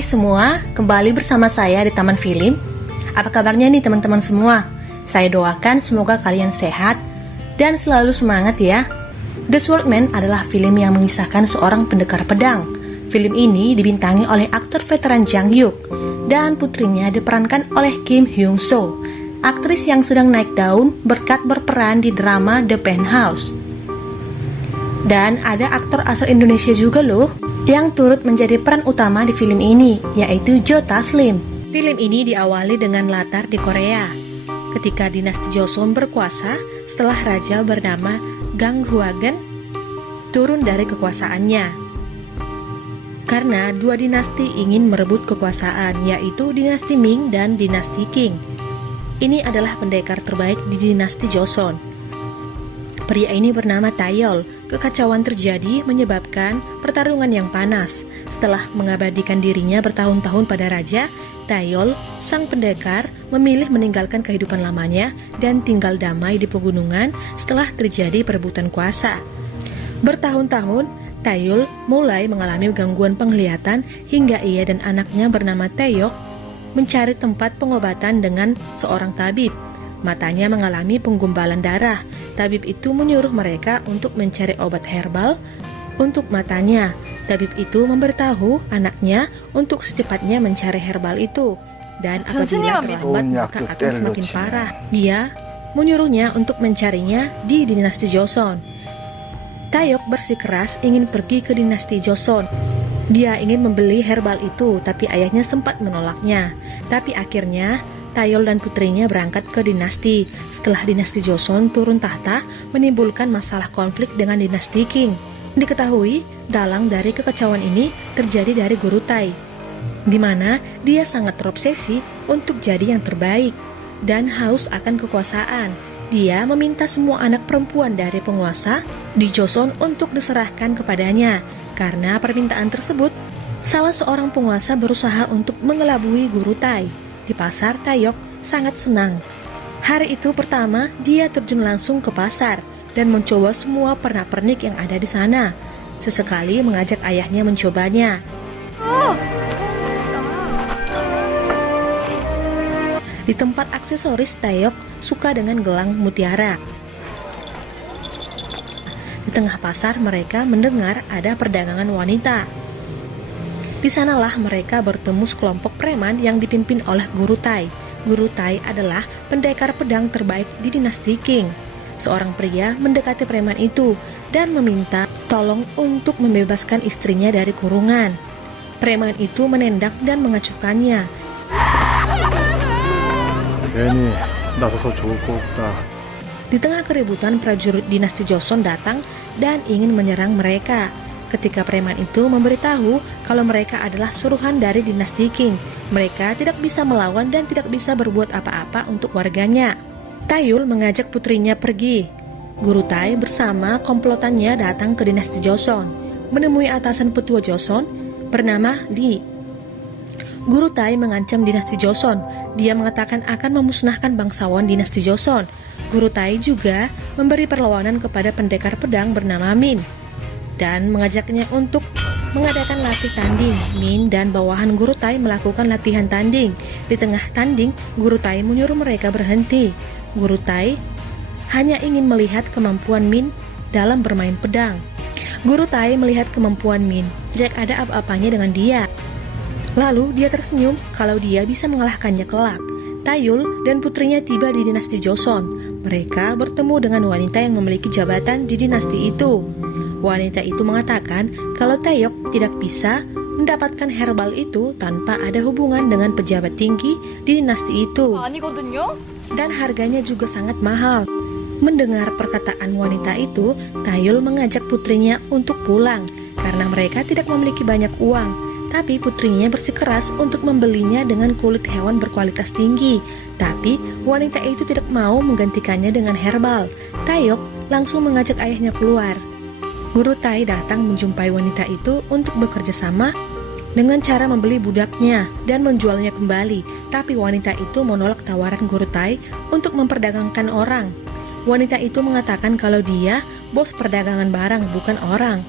Hai semua, kembali bersama saya di Taman Film. Apa kabarnya nih teman-teman semua? Saya doakan semoga kalian sehat dan selalu semangat ya. The Swordman adalah film yang mengisahkan seorang pendekar pedang. Film ini dibintangi oleh aktor veteran Jang Hyuk dan putrinya diperankan oleh Kim Hyung Soo, aktris yang sedang naik daun berkat berperan di drama The Penthouse. Dan ada aktor asal Indonesia juga loh yang turut menjadi peran utama di film ini, yaitu Joe Taslim. Film ini diawali dengan latar di Korea ketika dinasti Joseon berkuasa setelah raja bernama Gang Hwagen turun dari kekuasaannya. Karena dua dinasti ingin merebut kekuasaan, yaitu dinasti Ming dan dinasti Qing. Ini adalah pendekar terbaik di dinasti Joseon. Pria ini bernama Taeyol. Kekacauan terjadi menyebabkan pertarungan yang panas. Setelah mengabadikan dirinya bertahun-tahun pada raja, Taeyol, sang pendekar, memilih meninggalkan kehidupan lamanya dan tinggal damai di pegunungan setelah terjadi perebutan kuasa. Bertahun-tahun, Taeyol mulai mengalami gangguan penglihatan hingga ia dan anaknya bernama Taeyok mencari tempat pengobatan dengan seorang tabib. Matanya mengalami penggumpalan darah. Tabib itu menyuruh mereka untuk mencari obat herbal untuk matanya. Tabib itu memberitahu anaknya untuk secepatnya mencari herbal itu. Dan apabila terlambat maka akan semakin parah. Dia menyuruhnya untuk mencarinya di dinasti Joseon. Taeyok bersikeras ingin pergi ke dinasti Joseon. Dia ingin membeli herbal itu, tapi ayahnya sempat menolaknya. Tapi akhirnya Taeyol dan putrinya berangkat ke dinasti. Setelah dinasti Joseon turun tahta, menimbulkan masalah konflik dengan dinasti Qing. Diketahui, dalang dari kekacauan ini terjadi dari Guru Tai, di mana dia sangat terobsesi untuk jadi yang terbaik dan haus akan kekuasaan. Dia meminta semua anak perempuan dari penguasa di Joseon untuk diserahkan kepadanya. Karena permintaan tersebut, salah seorang penguasa berusaha untuk mengelabui Guru Tai. Di pasar, Taeyok sangat senang. Hari itu pertama, dia terjun langsung ke pasar dan mencoba semua pernak-pernik yang ada di sana. Sesekali mengajak ayahnya mencobanya. Di tempat aksesoris, Taeyok suka dengan gelang mutiara. Di tengah pasar, mereka mendengar ada perdagangan wanita. Di sanalah mereka bertemu sekelompok preman yang dipimpin oleh Guru Tai. Guru Tai adalah pendekar pedang terbaik di dinasti Qing. Seorang pria mendekati preman itu dan meminta tolong untuk membebaskan istrinya dari kurungan. Preman itu menendak dan mengacuhkannya. Di tengah keributan, prajurit dinasti Joseon datang dan ingin menyerang mereka. Ketika preman itu memberitahu kalau mereka adalah suruhan dari dinasti Qing, mereka tidak bisa melawan dan tidak bisa berbuat apa-apa untuk warganya. Taeyol mengajak putrinya pergi. Guru Tai bersama komplotannya datang ke dinasti Joseon, menemui atasan petua Joseon bernama Lee. Guru Tai mengancam dinasti Joseon. Dia mengatakan akan memusnahkan bangsawan dinasti Joseon. Guru Tai juga memberi perlawanan kepada pendekar pedang bernama Min dan mengajaknya untuk mengadakan latih tanding. Min dan bawahan Guru Tai melakukan latihan tanding. Di tengah tanding, Guru Tai menyuruh mereka berhenti. Guru Tai hanya ingin melihat kemampuan Min dalam bermain pedang. Guru Tai melihat kemampuan Min, tidak ada apa-apanya dengan dia. Lalu dia tersenyum kalau dia bisa mengalahkannya kelak. Taeyol dan putrinya tiba di dinasti Joseon. Mereka bertemu dengan wanita yang memiliki jabatan di dinasti itu. Wanita itu mengatakan kalau Taeyok tidak bisa mendapatkan herbal itu tanpa ada hubungan dengan pejabat tinggi di dinasti itu. Dan harganya juga sangat mahal. Mendengar perkataan wanita itu, Taeyol mengajak putrinya untuk pulang karena mereka tidak memiliki banyak uang. Tapi putrinya bersikeras untuk membelinya dengan kulit hewan berkualitas tinggi. Tapi wanita itu tidak mau menggantikannya dengan herbal. Taeyok langsung mengajak ayahnya keluar. Guru Tai datang menjumpai wanita itu untuk bekerja sama dengan cara membeli budaknya dan menjualnya kembali. Tapi wanita itu menolak tawaran Guru Tai untuk memperdagangkan orang. Wanita itu mengatakan kalau dia bos perdagangan barang, bukan orang.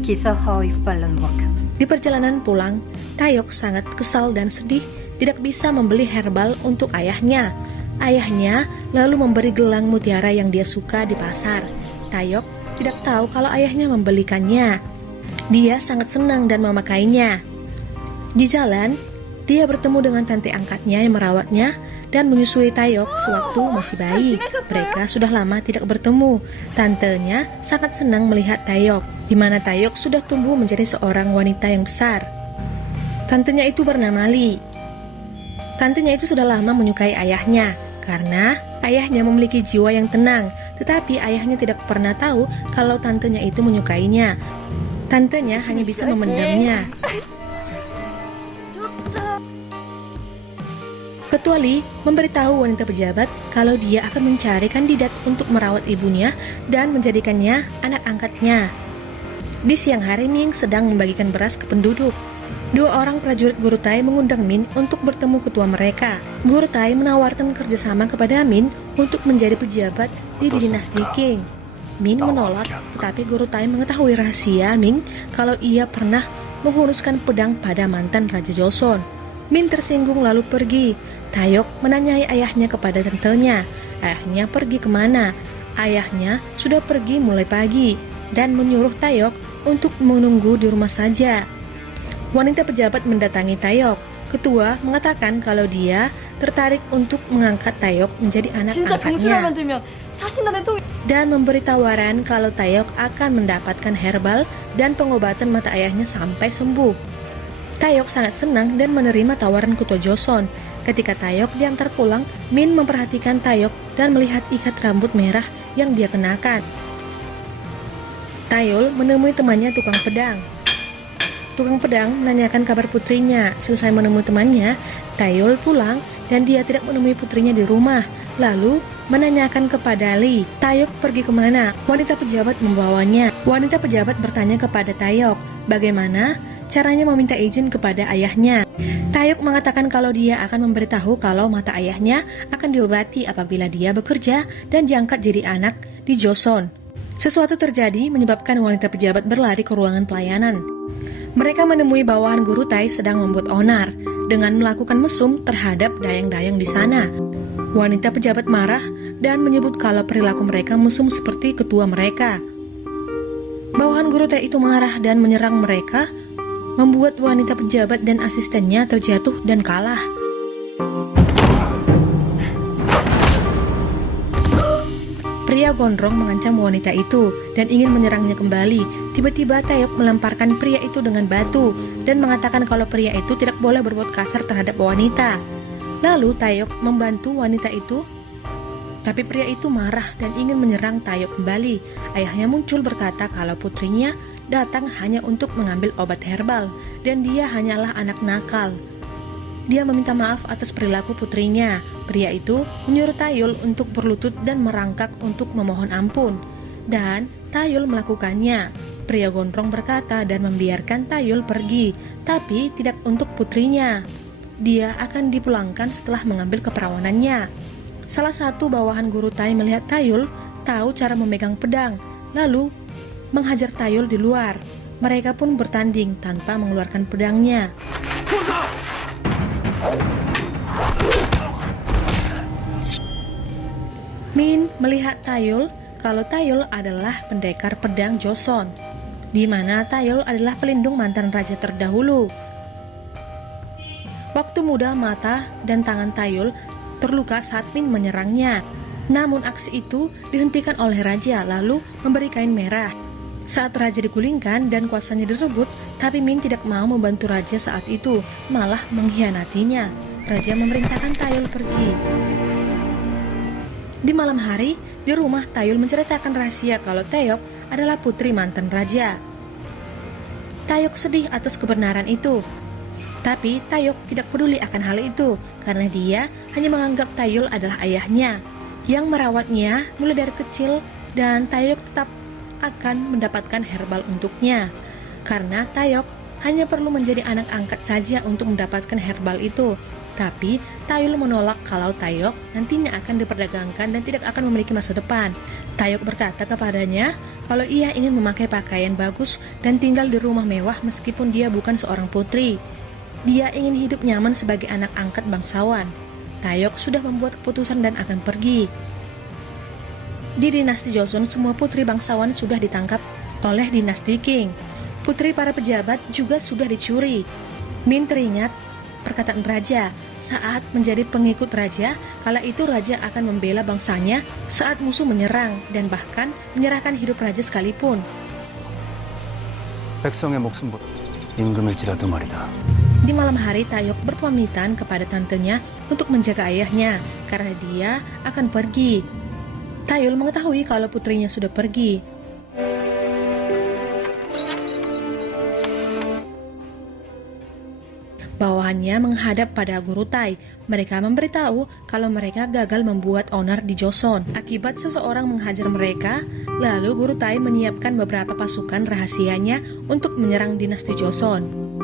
Kisah Hoi Fallen Walk. Di perjalanan pulang, Taeyok sangat kesal dan sedih tidak bisa membeli herbal untuk ayahnya. Ayahnya lalu memberi gelang mutiara yang dia suka di pasar. Taeyok tidak tahu kalau ayahnya membelikannya. Dia sangat senang dan memakainya. Di jalan, dia bertemu dengan tante angkatnya yang merawatnya dan menyusui Taeyok sewaktu masih bayi. Mereka sudah lama tidak bertemu. Tantenya sangat senang melihat Taeyok, di mana Taeyok sudah tumbuh menjadi seorang wanita yang besar. Tantenya itu bernama Lee. Tantenya itu sudah lama menyukai ayahnya, karena ayahnya memiliki jiwa yang tenang, tetapi ayahnya tidak pernah tahu kalau tantenya itu menyukainya. Tantenya hanya bisa memendamnya. Ketua Lee memberitahu wanita pejabat kalau dia akan mencari kandidat untuk merawat ibunya dan menjadikannya anak angkatnya. Di siang hari, Min sedang membagikan beras ke penduduk. Dua orang prajurit Guru Tai mengundang Min untuk bertemu ketua mereka. Guru Tai menawarkan kerjasama kepada Min untuk menjadi pejabat di dinasti Qing. Min menolak, tetapi Guru Tai mengetahui rahasia Min kalau ia pernah menghunuskan pedang pada mantan Raja Joseon. Min tersinggung lalu pergi. Taeyok menanyai ayahnya kepada tantenya. Ayahnya pergi kemana? Ayahnya sudah pergi mulai pagi dan menyuruh Taeyok untuk menunggu di rumah saja. Wanita pejabat mendatangi Taeyok. Ketua mengatakan kalau dia tertarik untuk mengangkat Taeyok menjadi anak angkatnya dan memberi tawaran kalau Taeyok akan mendapatkan herbal dan pengobatan mata ayahnya sampai sembuh. Taeyok sangat senang dan menerima tawaran ketua Joseon. Ketika Taeyok diantar pulang, Min memperhatikan Taeyok dan melihat ikat rambut merah yang dia kenakan. Taeyol menemui temannya tukang pedang. Tukang pedang menanyakan kabar putrinya. Selesai menemui temannya, Taeyol pulang dan dia tidak menemui putrinya di rumah. Lalu menanyakan kepada Lee, Taeyok pergi kemana? Wanita pejabat membawanya. Wanita pejabat bertanya kepada Taeyok, bagaimana caranya meminta izin kepada ayahnya. Taeyok mengatakan kalau dia akan memberitahu kalau mata ayahnya akan diobati apabila dia bekerja dan diangkat jadi anak di Joseon. Sesuatu terjadi menyebabkan wanita pejabat berlari ke ruangan pelayanan. Mereka menemui bawahan Guru Tai sedang membuat onar dengan melakukan mesum terhadap dayang-dayang di sana. Wanita pejabat marah dan menyebut kalau perilaku mereka mesum seperti ketua mereka. Bawahan Guru Tai itu marah dan menyerang mereka, membuat wanita pejabat dan asistennya terjatuh dan kalah. Pria gondrong mengancam wanita itu dan ingin menyerangnya kembali. Tiba-tiba Taeyok melemparkan pria itu dengan batu dan mengatakan kalau pria itu tidak boleh berbuat kasar terhadap wanita. Lalu Taeyok membantu wanita itu, tapi pria itu marah dan ingin menyerang Taeyok kembali. Ayahnya muncul berkata kalau putrinya datang hanya untuk mengambil obat herbal dan dia hanyalah anak nakal. Dia meminta maaf atas perilaku putrinya. Pria itu menyuruh Taeyol untuk berlutut dan merangkak untuk memohon ampun. Dan Taeyol melakukannya. Pria gondrong berkata dan membiarkan Taeyol pergi, tapi tidak untuk putrinya. Dia akan dipulangkan setelah mengambil keperawanannya. Salah satu bawahan Guru Tai melihat Taeyol tahu cara memegang pedang, lalu menghajar Taeyol di luar. Mereka pun bertanding tanpa mengeluarkan pedangnya. Min melihat Taeyol kalau Taeyol adalah pendekar pedang Joseon, di mana Taeyol adalah pelindung mantan raja terdahulu. Waktu muda mata dan tangan Taeyol terluka saat Min menyerangnya. Namun aksi itu dihentikan oleh raja lalu memberi kain merah. Saat raja digulingkan dan kuasanya direbut, tapi Min tidak mau membantu raja saat itu, malah mengkhianatinya. Raja memerintahkan Taeyol pergi. Di malam hari, di rumah Taeyol menceritakan rahasia kalau Taeyok adalah putri mantan raja. Taeyok sedih atas kebenaran itu. Tapi Taeyok tidak peduli akan hal itu karena dia hanya menganggap Taeyol adalah ayahnya yang merawatnya mulai dari kecil, dan Taeyok tetap akan mendapatkan herbal untuknya. Karena Taeyok hanya perlu menjadi anak angkat saja untuk mendapatkan herbal itu. Tapi Taeyol menolak kalau Taeyok nantinya akan diperdagangkan dan tidak akan memiliki masa depan. Taeyok berkata kepadanya kalau ia ingin memakai pakaian bagus dan tinggal di rumah mewah meskipun dia bukan seorang putri. Dia ingin hidup nyaman sebagai anak angkat bangsawan. Taeyok sudah membuat keputusan dan akan pergi. Di dinasti Joseon, semua putri bangsawan sudah ditangkap oleh dinasti Qing. Putri para pejabat juga sudah dicuri. Min teringat perkataan raja saat menjadi pengikut raja, kala itu raja akan membela bangsanya saat musuh menyerang dan bahkan menyerahkan hidup raja sekalipun. 백성의 목숨보다 임금일지라도 말이다. Di malam hari, Taeyok berpamitan kepada tantenya untuk menjaga ayahnya karena dia akan pergi. Taeyol mengetahui kalau putrinya sudah pergi. Bawahannya menghadap pada Guru Tai. Mereka memberitahu kalau mereka gagal membuat onar di Joseon akibat seseorang menghajar mereka. Lalu Guru Tai menyiapkan beberapa pasukan rahasianya untuk menyerang dinasti Joseon.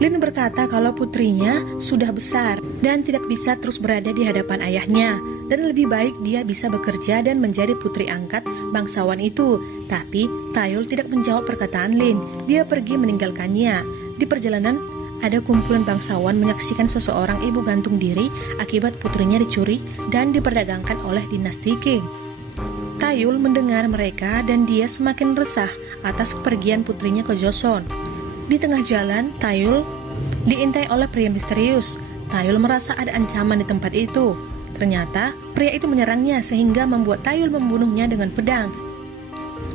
Lin berkata kalau putrinya sudah besar dan tidak bisa terus berada di hadapan ayahnya, dan lebih baik dia bisa bekerja dan menjadi putri angkat bangsawan itu. Tapi Taeyol tidak menjawab perkataan Lin. Dia pergi meninggalkannya. Di perjalanan, ada kumpulan bangsawan menyaksikan seseorang ibu gantung diri akibat putrinya dicuri dan diperdagangkan oleh dinasti Qing. Taeyol mendengar mereka dan dia semakin resah atas kepergian putrinya ke Joseon. Di tengah jalan, Taeyol diintai oleh pria misterius. Taeyol merasa ada ancaman di tempat itu. Ternyata, pria itu menyerangnya sehingga membuat Taeyol membunuhnya dengan pedang.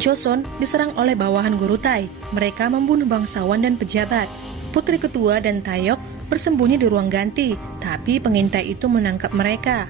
Joseon diserang oleh bawahan Guru Tai. Mereka membunuh bangsawan dan pejabat. Putri ketua dan Taeyok bersembunyi di ruang ganti, tapi pengintai itu menangkap mereka.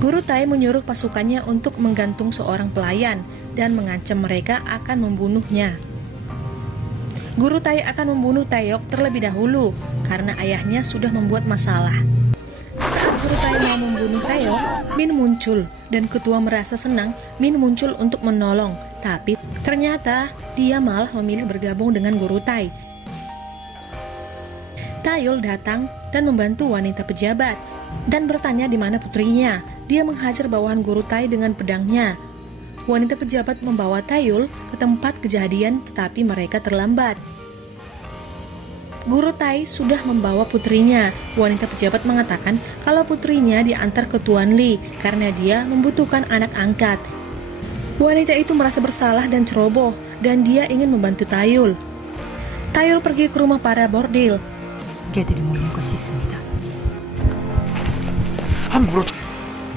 Guru Tai menyuruh pasukannya untuk menggantung seorang pelayan dan mengancam mereka akan membunuhnya. Guru Tai akan membunuh Taeyok terlebih dahulu karena ayahnya sudah membuat masalah. Saat Guru Tai mau membunuh Taeyok, Min muncul dan ketua merasa senang Min muncul untuk menolong, tapi ternyata dia malah memilih bergabung dengan Guru Tai. Taeyol datang dan membantu wanita pejabat dan bertanya di mana putrinya. Dia menghajar bawahan Guru Tai dengan pedangnya. Wanita pejabat membawa Taeyol ke tempat kejadian, tetapi mereka terlambat. Guru Tai sudah membawa putrinya. Wanita pejabat mengatakan kalau putrinya diantar ke Tuan Li karena dia membutuhkan anak angkat. Wanita itu merasa bersalah dan ceroboh, dan dia ingin membantu Taeyol. Taeyol pergi ke rumah para bordil. 개들이 모는 것이 있습니다.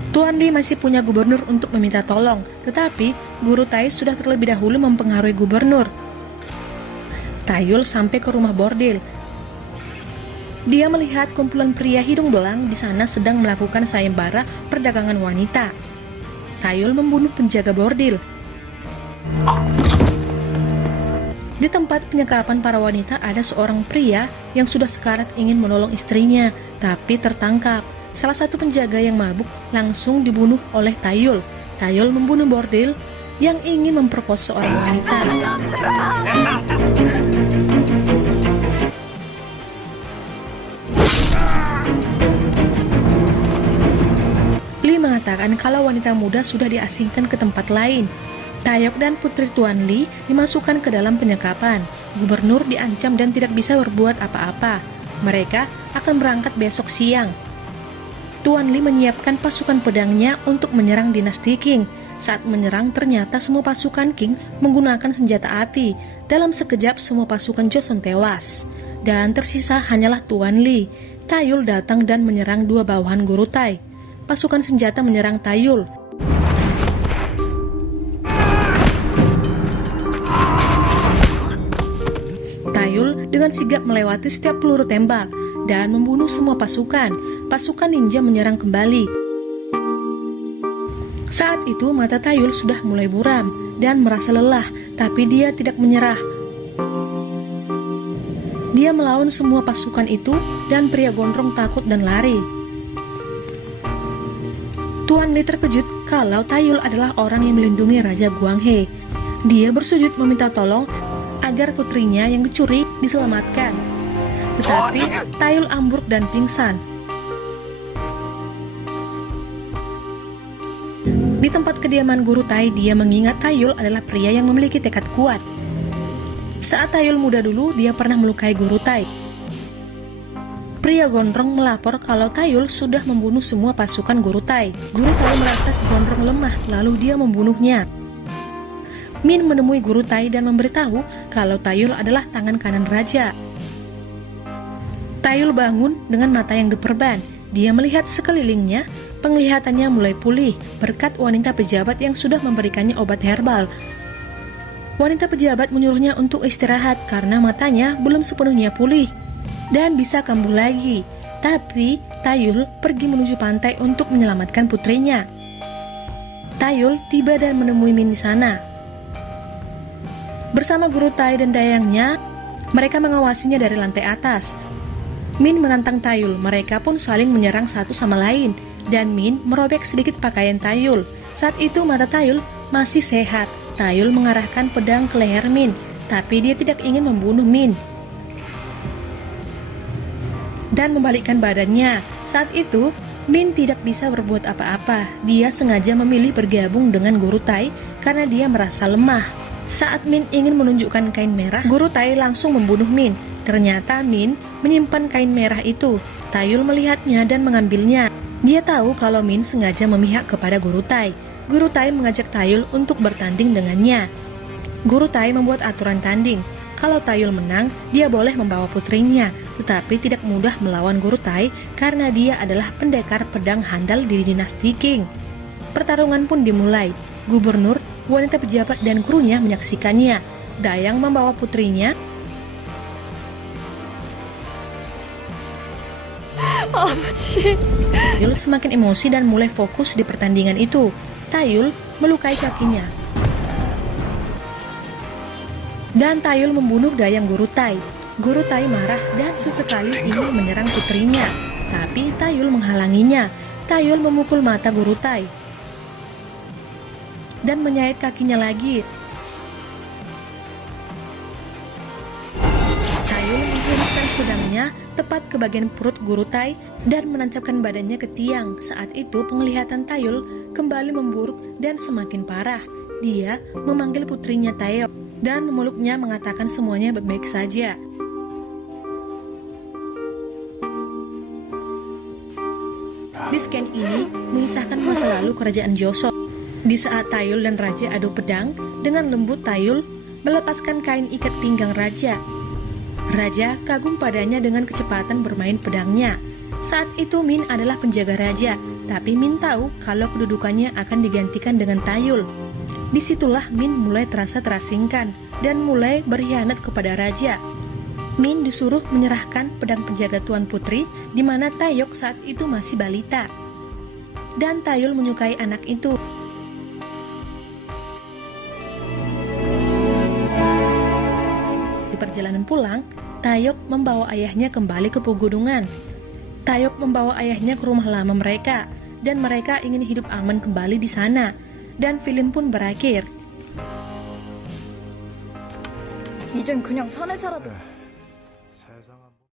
Tuan Li masih punya gubernur untuk meminta tolong, tetapi Guru Tai sudah terlebih dahulu mempengaruhi gubernur. Taeyol sampai ke rumah bordil. Dia melihat kumpulan pria hidung belang di sana sedang melakukan sayembara perdagangan wanita. Taeyol membunuh penjaga bordil. Di tempat penyekapan para wanita ada seorang pria yang sudah sekarat ingin menolong istrinya, tapi tertangkap. Salah satu penjaga yang mabuk langsung dibunuh oleh Taeyol. Taeyol membunuh bordil yang ingin memperkosa seorang wanita. Li mengatakan kalau wanita muda sudah diasingkan ke tempat lain. Taeyok dan putri Tuan Li dimasukkan ke dalam penyekapan. Gubernur diancam dan tidak bisa berbuat apa-apa. Mereka akan berangkat besok siang. Tuan Li menyiapkan pasukan pedangnya untuk menyerang dinasti Qing. Saat menyerang, ternyata semua pasukan Qing menggunakan senjata api. Dalam sekejap, semua pasukan Joseon tewas. Dan tersisa hanyalah Tuan Li. Taeyol datang dan menyerang dua bawahan Guru Tai. Pasukan senjata menyerang Taeyol. Taeyol dengan sigap melewati setiap peluru tembak dan membunuh semua pasukan. Pasukan ninja menyerang kembali. Saat itu mata Taeyol sudah mulai buram dan merasa lelah, tapi dia tidak menyerah. Dia melawan semua pasukan itu dan pria gondrong takut dan lari. Tuan Li terkejut kalau Tayul adalah orang yang melindungi Raja Guanghe. Dia bersujud meminta tolong agar putrinya yang dicuri diselamatkan. Tetapi Tayul ambruk dan pingsan. Di tempat kediaman Guru Tai, dia mengingat Tayul adalah pria yang memiliki tekad kuat. Saat Tayul muda dulu, dia pernah melukai Guru Tai. Pria gondrong melapor kalau Tayul sudah membunuh semua pasukan Guru Tai. Guru Tai merasa si gondrong lemah, lalu dia membunuhnya. Min menemui Guru Tai dan memberitahu kalau Tayul adalah tangan kanan raja. Tayul bangun dengan mata yang diperban. Dia melihat sekelilingnya, penglihatannya mulai pulih berkat wanita pejabat yang sudah memberikannya obat herbal. Wanita pejabat menyuruhnya untuk istirahat karena matanya belum sepenuhnya pulih dan bisa kambuh lagi. Tapi Tayul pergi menuju pantai untuk menyelamatkan putrinya. Tayul tiba dan menemui Min di sana. Bersama Guru Tai dan dayangnya, mereka mengawasinya dari lantai atas. Min menantang Tayul, mereka pun saling menyerang satu sama lain, dan Min merobek sedikit pakaian Tayul. Saat itu mata Tayul masih sehat. Tayul mengarahkan pedang ke leher Min, tapi dia tidak ingin membunuh Min dan membalikkan badannya. Saat itu, Min tidak bisa berbuat apa-apa. Dia sengaja memilih bergabung dengan Guru Tai karena dia merasa lemah. Saat Min ingin menunjukkan kain merah, Guru Tai langsung membunuh Min. Ternyata Min menyimpan kain merah itu. Tayul melihatnya dan mengambilnya. Dia tahu kalau Min sengaja memihak kepada Guru Tai. Guru Tai mengajak Tayul untuk bertanding dengannya. Guru Tai membuat aturan tanding. Kalau Tayul menang, dia boleh membawa putrinya, tetapi tidak mudah melawan Guru Tai karena dia adalah pendekar pedang handal di dinasti Qing. Pertarungan pun dimulai. Gubernur, wanita pejabat dan gurunya menyaksikannya. Dayang membawa putrinya. Tayul semakin emosi dan mulai fokus di pertandingan itu. Tayul melukai kakinya. Dan Tayul membunuh dayang Guru Tai. Guru Tai marah dan sesekali ingin menyerang putrinya. Tapi Tayul menghalanginya. Tayul memukul mata Guru Tai dan menyayat kakinya lagi. Tayul menghunuskan pedangnya tepat ke bagian perut Guru Tai dan menancapkan badannya ke tiang. Saat itu penglihatan Tayul kembali memburuk dan semakin parah. Dia memanggil putrinya Taeyok dan memeluknya mengatakan semuanya baik-baik saja. Di scan ini mengisahkan masa lalu kerajaan Joseon. Di saat Tayul dan Raja adu pedang, dengan lembut Tayul melepaskan kain ikat pinggang Raja. Raja kagum padanya dengan kecepatan bermain pedangnya. Saat itu Min adalah penjaga Raja, tapi Min tahu kalau kedudukannya akan digantikan dengan Tayul. Disitulah Min mulai terasa terasingkan dan mulai berkhianat kepada Raja. Min disuruh menyerahkan pedang penjaga Tuan Putri di mana Taeyok saat itu masih balita. Dan Tayul menyukai anak itu. Di perjalanan pulang, Taeyok membawa ayahnya kembali ke pegunungan. Taeyok membawa ayahnya ke rumah lama mereka dan mereka ingin hidup aman kembali di sana. Dan film pun berakhir. 이젠 그냥 산에 살아도